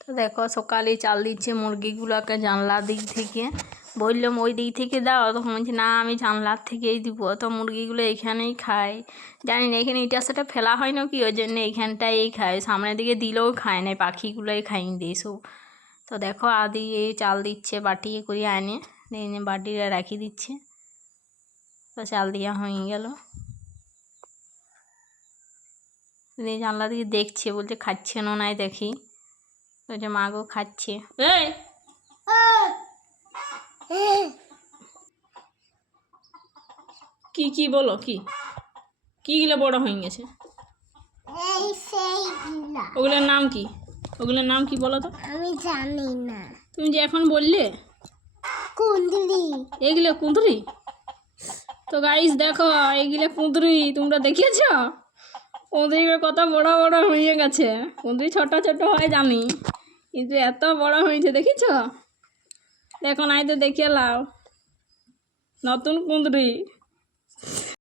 তো দেখো সকালে চাল দিচ্ছে মুরগিগুলোকে জানলার দিক থেকে। বললাম ওই দিক থেকে দাও, তখন বলছি না আমি জানলার থেকেই দিব। তো মুরগিগুলো এখানেই খায়, জানি না এখানে ইটা সেটা ফেলা হয় না কি, ওই জন্য এইখানটাই খায়, সামনের দিকে দিলেও খায় না, পাখিগুলোই খাইয়ে দিয়ে সব। তো দেখো আদি এই চাল দিচ্ছে বাটি করে আনে, এনে বাটিটা রাখি দিচ্ছে। তো চাল দেওয়া হয়ে গেল। জানলা দিকে দেখছে, বলছে খাচ্ছে না নাই দেখি। তো যে মা গো খাচ্ছে। কি কি বলো, কি কিগুলো বড় হয়ে গেছে? ওগুলোর নাম কি? ওগুলোর নাম কি বলো তো? আমি জানি না। তুমি যে এখন বললে কুঁদরি, এগুলো কুঁদরি। তো গাইস দেখো এগুলো কুঁদরি, তোমরা দেখিয়েছ? কুঁদরির কত বড় বড় হয়ে গেছে। কুঁদরি ছোট ছোট হয় জানি, কিন্তু এত বড় হয়েছে দেখেছ? দেখো নাই তো দেখিয়ে লাও নতুন কুঁদরি।